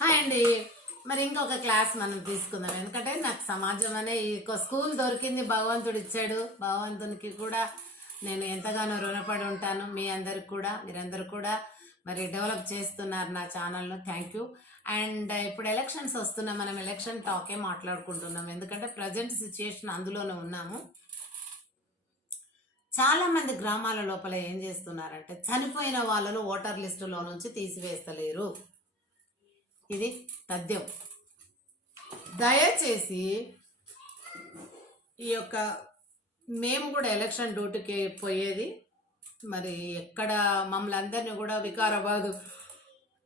Hi అండి. మరి ఇంకొక క్లాస్ మనం తీసుకుందాం. ఎందుకంటే నాకు సమాజం అనే ఈ స్కూల్ దొరికింది, భగవంతుడు ఇచ్చాడు. భగవంతునికి కూడా నేను ఎంతగానో రుణపడి ఉంటాను. మీ అందరికి కూడా, మీరందరూ కూడా మరి డెవలప్ చేస్తున్నారు నా ఛానల్ను. Thank you. అండ్ ఇప్పుడు ఎలక్షన్స్ వస్తున్నాం, మనం ఎలక్షన్ టాకే మాట్లాడుకుంటున్నాం. ఎందుకంటే ప్రజెంట్ సిచ్యుయేషన్ అందులోనే ఉన్నాము. చాలా మంది గ్రామాల లోపల ఏం చేస్తున్నారంటే చనిపోయిన వాళ్ళను ఓటర్ లిస్టులో నుంచి తీసివేస్తలేరు. ఇది తథ్యం. దయచేసి ఈ యొక్క మేము కూడా ఎలక్షన్ డ్యూటీకి పోయేది, మరి ఎక్కడ మమ్మల్ని అందరినీ కూడా వికారాబాదు,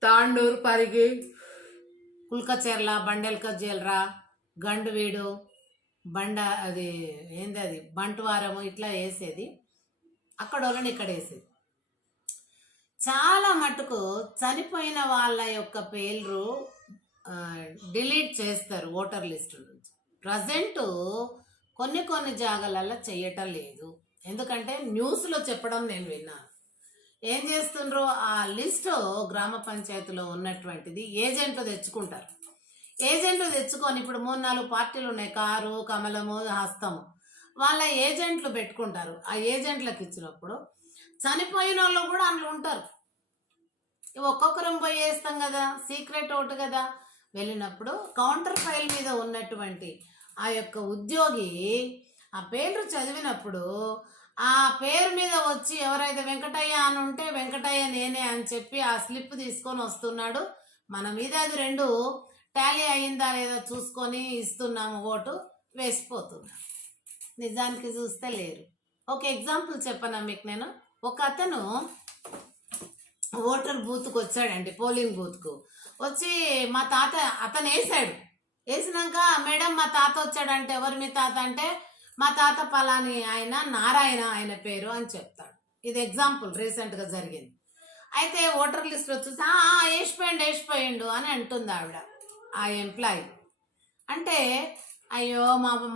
తాండూరు, పరిగి, కుల్కచెర్ల, బండెల్క జల్రా, గండువీడు, అది ఏంది అది బంటువారము ఇట్లా వేసేది. అక్కడ వాళ్ళని ఇక్కడ వేసేది. చాలా మటుకు చనిపోయిన వాళ్ళ యొక్క పేర్లు డిలీట్ చేస్తారు ఓటర్ లిస్టు నుంచి. ప్రజెంట్ కొన్ని జాగాలలో చేయటం లేదు. ఎందుకంటే న్యూస్లో చెప్పడం నేను విన్నాను. ఏం చేస్తుండ్రో ఆ లిస్టు గ్రామ పంచాయతీలో ఉన్నటువంటిది ఏజెంట్లు తెచ్చుకుంటారు. ఏజెంట్లు తెచ్చుకొని ఇప్పుడు 3-4 పార్టీలు ఉన్నాయి, కారు, కమలము, హస్తము. వాళ్ళ ఏజెంట్లు పెట్టుకుంటారు. ఆ ఏజెంట్లకు ఇచ్చినప్పుడు చనిపోయిన వాళ్ళు కూడా అందులో ఉంటారు. ఒక్కొక్కరం పోయి వేస్తాం కదా, సీక్రెట్ ఓటు కదా. వెళ్ళినప్పుడు కౌంటర్ ఫైల్ మీద ఉన్నటువంటి ఆ యొక్క ఉద్యోగి ఆ పేర్లు చదివినప్పుడు ఆ పేరు మీద వచ్చి ఎవరైతే వెంకటయ్య అని ఉంటే వెంకటయ్య నేనే అని చెప్పి ఆ స్లిప్ తీసుకొని వస్తున్నాడు. మన మీద అది 2 టాలీ అయిందా లేదా చూసుకొని ఇస్తున్నాము, ఓటు వేసిపోతున్నాం. నిజానికి చూస్తే లేరు. ఒక ఎగ్జాంపుల్ చెప్పనా మీకు నేను. ఒక అతను ఓటర్ బూత్కు వచ్చాడండి, పోలింగ్ బూత్కు వచ్చి మా తాత అతను వేసినాక మేడం మా తాత వచ్చాడంటే ఎవరు మీ తాత అంటే మా తాత పలాని ఆయన నారాయణ ఆయన పేరు అని చెప్తాడు. ఇది ఎగ్జాంపుల్ రీసెంట్గా జరిగింది. అయితే ఓటర్ లిస్ట్ వచ్చేసి వేసిపోయిండు అని అంటుంది ఆవిడ, ఆ ఎంప్లాయీ. అంటే అయ్యో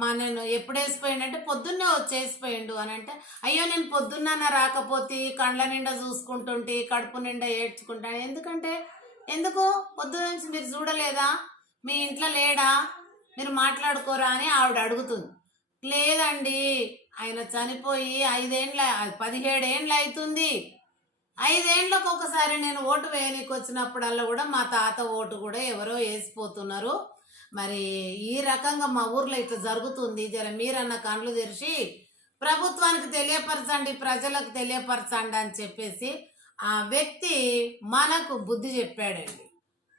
మా నేను ఎప్పుడు వేసిపోయిండంటే పొద్దున్నే వచ్చేసిపోయిండు అని అంటే, అయ్యో నేను పొద్దున్న రాకపోతే కండ్ల నిండా చూసుకుంటుంటే కడుపు నిండా ఏడ్చుకుంటాను. ఎందుకు పొద్దున్న నుంచి మీరు చూడలేదా, మీ ఇంట్లో లేడా, మీరు మాట్లాడుకోరా అని ఆవిడ అడుగుతుంది. లేదండి ఆయన చనిపోయి 17 ఏండ్లు అవుతుంది. 5 ఏండ్లకు ఒకసారి నేను ఓటు వేయనీకి వచ్చినప్పుడల్లా కూడా మా తాత ఓటు కూడా ఎవరో వేసిపోతున్నారు. మరి ఈ రకంగా మా ఊర్లో ఇట్లా జరుగుతుంది, జర మీరన్న కండ్లు తెరిచి ప్రభుత్వానికి తెలియపరచండి, ప్రజలకు తెలియపరచండి అని చెప్పేసి ఆ వ్యక్తి మనకు బుద్ధి చెప్పాడండి.